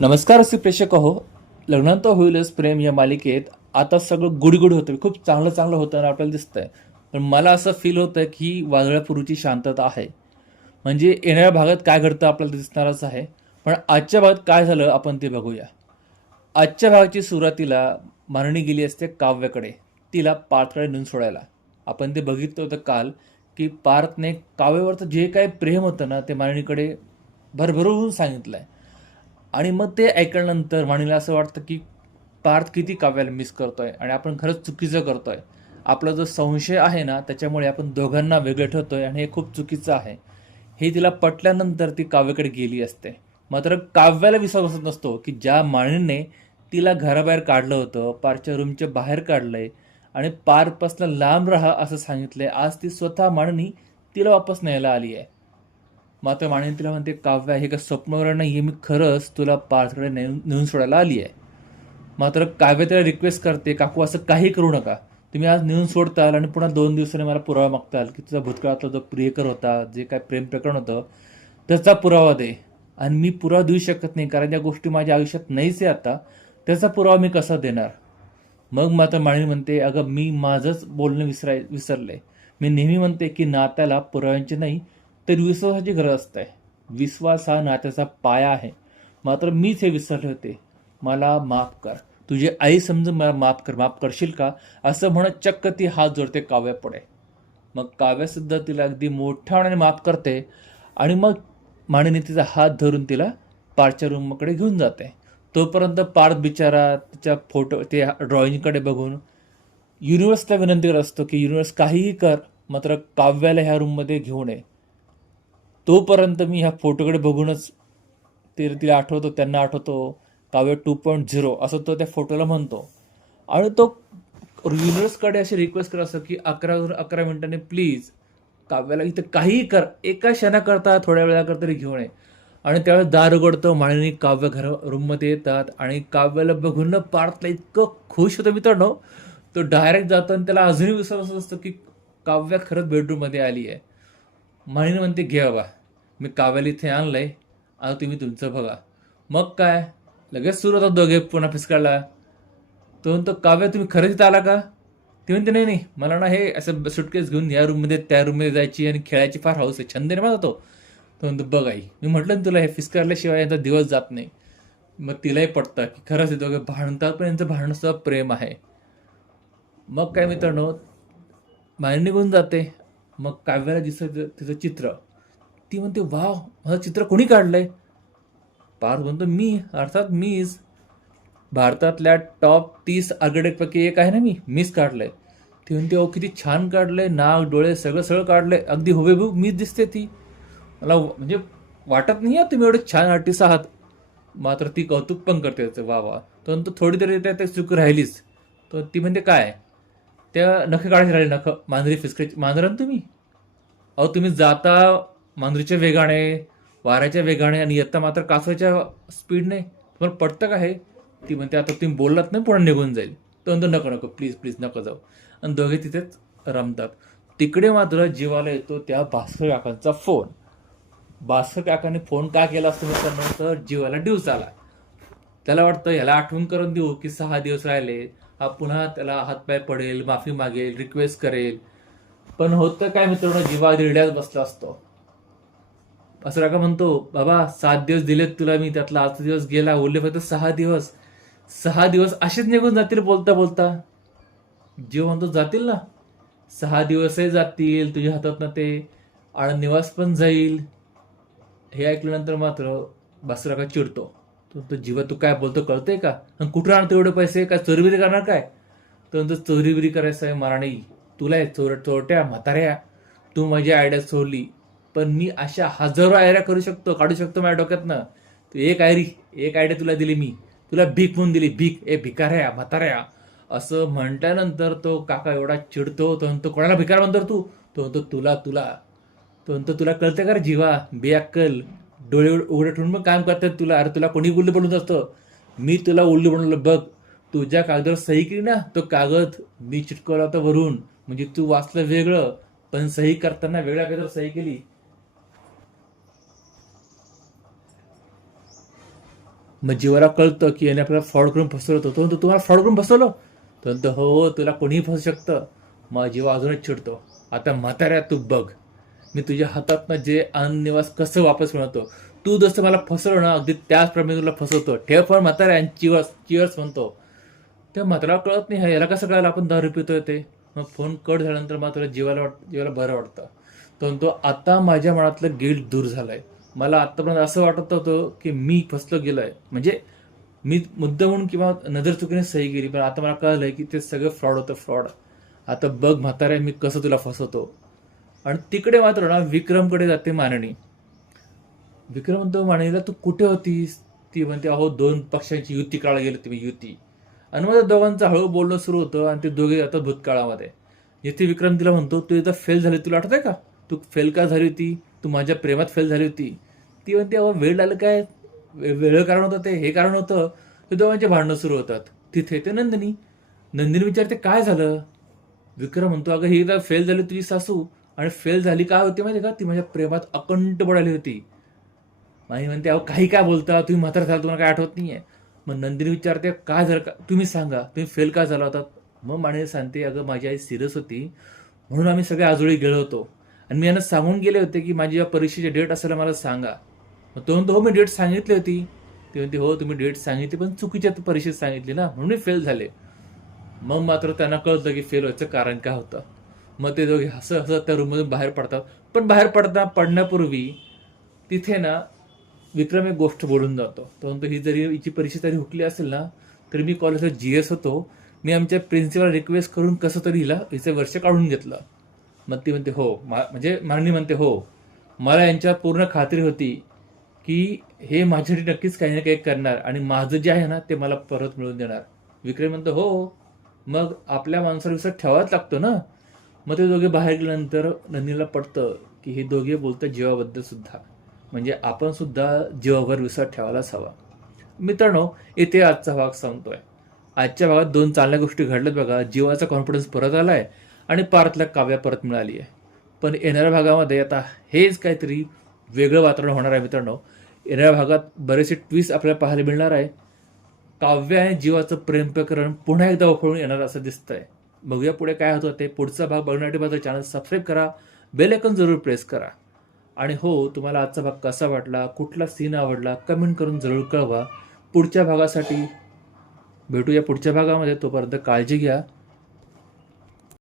नमस्कार असे प्रेक्षक हो लग्नांत होईलच प्रेम या मालिकेत. आता सगळं गुडगुड होतं खूप चांगलं चांगलं होतं आणि आपल्याला दिसतंय. पण मला असं फील होतं की वादळापूर्वीची शांतता आहे. म्हणजे येणाऱ्या भागात काय घडतं आपल्याला दिसणारच आहे. पण आजच्या भागात काय झालं आपण ते बघूया. आजच्या भागाची सुरुवातीला मारणी गेली असते काव्याकडे. तिला पार्थकडे नेऊन सोडायला. आपण ते बघितलं होतं काल की पार्थने काव्यावरचं जे काही प्रेम होतं ना ते मारणीकडे भरभरून सांगितलं आहे आणि मग ते ऐकल्यानंतर वाणीला असं वाटतं की पार्थ किती काव्याला मिस करतोय आणि आपण खरंच चुकीचं करतोय. आपला जो संशय आहे ना त्याच्यामुळे आपण दोघांना वेगळं ठेवतोय आणि हे खूप चुकीचं आहे. हे तिला पटल्यानंतर ती काव्याकडे गेली असते. मात्र काव्याला विश्वास बसत नसतो की ज्या माणीने तिला घराबाहेर काढलं होतं पारच्या रूमच्या बाहेर काढलंय आणि पारपासनं लांब राहा असं सांगितलंय आज ती स्वतः माणनी तिला वापस न्यायला आली आहे मात्र माणिन तिला म्हणते काव्या हे का स्वप्न नाही नाही मी खरंच तुला पार्थकडे नेऊन नेऊन सोडायला आली आहे मात्र काव्य तिला रिक्वेस्ट करते काकू असं काही करू नका. तुम्ही आज नेऊन सोडताल आणि पुन्हा दोन दिवसांनी मला पुरावा मागताल की तुझा भूतकाळातला जो प्रियकर होता जे काय प्रेम प्रकरण होतं त्याचा पुरावा दे. आणि मी पुरावा देऊ शकत नाही कारण या गोष्टी माझ्या आयुष्यात नाहीच आहे आता. त्याचा पुरावा मी कसा देणार? मग मात्र माणिन म्हणते अगं मी माझंच बोलणं विसराय विसरले. मी नेहमी म्हणते की नात्याला पुराव्यांची नाही तर विश्वासाची गरज असते. विश्वास हा नात्याचा पाया आहे. मात्र मीच हे विसरले होते. मला माफ कर. तुझी आई समजून मला माफ कर. माफ करशील का? असं म्हणत चक्क ती हात जोडते काव्या पुढे मग काव्यासुद्धा तिला अगदी मोठ्यापणाने माफ करते आणि मग माणीने तिचा हात धरून तिला पारच्या रूमकडे घेऊन जाते. तोपर्यंत पार्थ बिचारा तिच्या फोटो ते ड्रॉइंगकडे बघून युनिव्हर्सला विनंती करत असतो की युनिव्हर्स काहीही कर मात्र काव्याला ह्या रूममध्ये घेऊन ये तोपर्यंत मी ह्या फोटोकडे बघूनच ते तिला आठवतो त्यांना आठवतो काव्य टू पॉईंट झिरो असं तो त्या फोटोला म्हणतो. आणि तो युनिवर्सकडे अशी रिक्वेस्ट करत असतो की अकरा अकरा मिनिटांनी प्लीज काव्याला इथं काहीही कर एका क्षणाकरता थोड्या वेळाकरता तरी घेऊन ये आणि त्यावेळेस दार उघडतो माळीने काव्य घर रूममध्ये येतात आणि काव्याला बघून न पार्थला इतकं खुश होतं मित्रांनो. तो डायरेक्ट जातो आणि त्याला अजूनही विश्वास असतो की काव्या खरंच बेडरूममध्ये आली आहे माळीने म्हणते घे बाबा मी काव्याला इथे आणलं आहे आता तुम्ही तुमचं बघा. मग काय लगेच सुरू होता दोघे पुन्हा फिसकाळला तो म्हणतो काव्य तुम्ही खरंच इथं आला का? ते म्हणते नाही नाही मला ना हे असं सुटकेस घेऊन या रूममध्ये त्या रूममध्ये जायची आणि खेळायची फार हौस आहे छंद आहे माझा तो. तो म्हणतो बघ आई मी म्हटलं ना तुला हे फिसकारल्याशिवाय यांचा दिवस जात नाही. मग तिलाही पटतं की खरंच हे दोघे भांडतात पण यांचं भांडणंसुद्धा प्रेम आहे. मग काय मित्रांनो बाहेर निघून जाते. मग काव्याला दिसतं तिचं चित्र. ती म्हणते वाव माझं चित्र कोणी काढलंय? पार्थ म्हणतो मी अर्थात मीच. भारतातल्या टॉप तीस आर्किटेक्टपैकी एक आहे ना मी मीच काढलंय. ती म्हणते ओ किती छान काढलंय नाक डोळे सगळं सगळं काढलंय. अगदी हुबेहूब मीच दिसते ती. मला म्हणजे वाटत नाही आहे तुम्ही एवढे छान आर्टिस्ट आहात. मात्र ती कौतुक पण करते वा वा तो थोडी तरी त्या चूक राहिलीच. तर ती म्हणते काय? त्या नखे काढायचे राहिले नख. मांजरी फिसकायची. मांजरान तुम्ही? अहो तुम्ही जाता मांजरीच्या वेगाने वाऱ्याच्या वेगाने आणि येता मात्र कासवाच्या स्पीडने तुम्हाला पटतं का हे? ती म्हणते आता तुम्ही बोललात नाही पुढे निघून जाईल. तर म्हणतो नको नको. प्लीज प्लीज नको जाऊ. आणि दोघे तिथेच रमतात. तिकडे मात्र जीवाला येतो त्या भास्कर काकांचा फोन भास्कर काकाने फोन का केला असतो मित्रांनो? तर जीवाला डिवस आला. त्याला वाटतं ह्याला आठवण करून देऊ की सहा दिवस राहिले. हा पुन्हा त्याला हातपाय पडेल माफी मागेल रिक्वेस्ट करेल. पण होतं काय मित्रांनो जीवा रिड्यात बसला असतो. असं का म्हणतो बाबा सात दिवस दिलेत तुला मी त्यातला आठ दिवस गेला उरले फक्त सहा दिवस. सहा दिवस असेच निघून जातील बोलता बोलता. जीव म्हणतो जातील ना. सहा दिवसही जातील तुझ्या हातात ना ते आणि निवास पण जाईल. हे ऐकल्यानंतर मात्र बासराका चिडतो. तो म्हणतो जीवा तू काय बोलतो कळतंय का? आणि कुठं आणतो एवढे पैसे? काय चोरीबिरी करणार काय? तो चोरी चोरीबिरी करायचं आहे मराणी तुला आहे चोर चोरट्या म्हाताऱ्या. तू माझी आयडिया चोरली पण मी अशा हजारो आयडिया करू शकतो काढू शकतो माझ्या डोक्यातनं. तू एक आयरी एक आयडिया तुला दिली मी. तुला भीक म्हणून दिली भीक ए भिकाऱ्या म्हाताऱ्या. असं म्हटल्यानंतर तो काका एवढा चिडतो. तो म्हणतो कोणाला भिकार म्हणतो तू? तो म्हणतो तुला तुला. तो म्हणतो तुला कळतं का रे जीवा? बेअक्कल. डोळे उघडे ठेवून मग काम करतात तुला. अरे तुला कोणी उल्लू बनवत असतं? मी तुला उल्लू बनवलं. बघ तुझ्या कागदावर सही केली ना तो कागद मी चिटकवला होता वरून. म्हणजे तू वाचलं वेगळं पण सही करताना वेगळ्या कागदावर सही केली. मग जीवाला कळतं की याने आपल्याला फ्रॉड करून फसवलं होतं. तो म्हणतो तुम्हाला फ्रॉड करून फसवलं? तर हो हो तुला कोणीही फसू शकतं. मग जीवा अजूनच चिडतो. आता म्हाताऱ्या तू बघ. मी तुझ्या हातातनं जे आनंद कसं वापस मिळवतो तू जसं मला फसवलं ना अगदी त्याचप्रमाणे तुला फसवतो. ठेव फळ म्हातारे आणि चिवर्स चिअर्स म्हणतो. त्या म्हाताला कळत नाही याला कसं कळलं आपण दारू पितोय ते? मग फोन कट झाल्यानंतर मग तुला जीवाला वाट जीवाला बरं वाटतं. तो म्हणतो आता माझ्या मनातलं गिल्ट दूर झालंय. मला आतापर्यंत असं वाटत होतं की मी फसलो गेलोय. म्हणजे मी मुद्दा म्हणून किंवा नजर चुकीने सही केली पण आता मला कळलंय की ते सगळं फ्रॉड होतं फ्रॉड आता बघ म्हातारे मी कसं तुला फसवतो. आणि तिकडे मात्र ना विक्रमकडे जाते मानणी विक्रम म्हणतो माननीला तू कुठे होतीस? ती म्हणते अहो दोन पक्षांची युती काढा गेली तुम्ही युती. आणि मग दोघांचं हळू बोलणं सुरू होतं आणि ते दोघे जातात भूतकाळामध्ये. येथे विक्रम तिला म्हणतो तू एकदा फेल झाली तुला आठवत आहे का? तू फेल का झाली होती? तू माझ्या प्रेमात फेल झाली होती? ती म्हणते अहो वेळ आलं काय? वेळ वेगळं कारण होतं ते हे कारण होतं. ते दोघांचे भांडणं सुरू होतात. तिथे ते नंदिनी. नंदिनी विचारते काय झालं? विक्रम म्हणतो अगं ही एकदा फेल झाली तुझी सासू आणि फेल झाली काय होती माहिती का? ती माझ्या प्रेमात अकंट पडाली होती. माही म्हणते अहो काही काय बोलता? तुम्ही म्हातारा झाला तुम्हाला काय आठवत नाही आहे मग नंदिनी विचारते काय झालं? का? तुम्ही सांगा. तुम्ही फेल का झाला होता? मग माने सांगते अगं माझी आई सिरियस होती. म्हणून आम्ही सगळे आजोळी गेलो होतो. आणि मी यांना सांगून गेले होते की माझी या परीक्षेची डेट असेल मला सांगा. मग तो म्हणतो हो मी डेट सांगितली होती. ते म्हणते हो तुम्ही डेट सांगितली पण चुकीच्या परीक्षेत सांगितली ना. म्हणून मी फेल झाले. मग मात्र त्यांना कळतं की फेल व्हायचं कारण काय होतं. मग ते दोघे हसत हसत त्या रूममधून बाहेर पडतात. पण बाहेर पडता पडण्यापूर्वी तिथे ना विक्रम एक गोष्ट बोलून जातो. तो म्हणतो ही जरी हिची परीक्षा तरी हुकली असेल ना तरी मी कॉलेजला जी एस होतो. मी आमच्या प्रिन्सिपल रिक्वेस्ट करून कसं तरी हिला हिचं वर्ष काढून घेतलं. मग ती म्हणते हो मा म्हणजे मारणी म्हणते हो मला यांच्या पूर्ण खात्री होती की हे माझ्यासाठी नक्कीच काही ना काही करणार आणि माझं जे आहे ना ते मला परत मिळवून देणार. विक्रम म्हणतो हो मग आपल्या माणसाला विसर ठेवावाच लागतो ना. मग ते दोघे बाहेर गेल्यानंतर नंदीला पडतं की हे दोघे बोलतात जीवाबद्दल सुद्धा. म्हणजे आपण सुद्धा जीवावर विश्वास ठेवायलाच हवा. मित्रांनो इथे आजचा भाग सांगतोय आजच्या भागात दोन चांगल्या गोष्टी घडल्यात बघा. जीवाचा कॉन्फिडन्स परत आलाय आणि पार्थला काव्या परत मिळाली आहे पण येणाऱ्या भागामध्ये आता हेच काहीतरी वेगळं वातावरण होणार आहे मित्रांनो. येणाऱ्या भागात बरेचसे ट्विस्ट आपल्याला पाहायला मिळणार आहे. काव्य आणि जीवाचं प्रेम प्रकरण पुन्हा एकदा उफळून येणार असं दिसतंय. बघूया पुढे काय होतं. ते पुढचा भाग बघण्यासाठी माझं चॅनल सबस्क्राईब करा. बेल जरूर प्रेस करा. आणि हो तुम्हाला आजचा भाग कसा वाटला? कुठला सीन आवडला? कमेंट करून जरूर कळवा. पुढच्या भागासाठी भेटूया पुढच्या भागामध्ये. तोपर्यंत काळजी घ्या.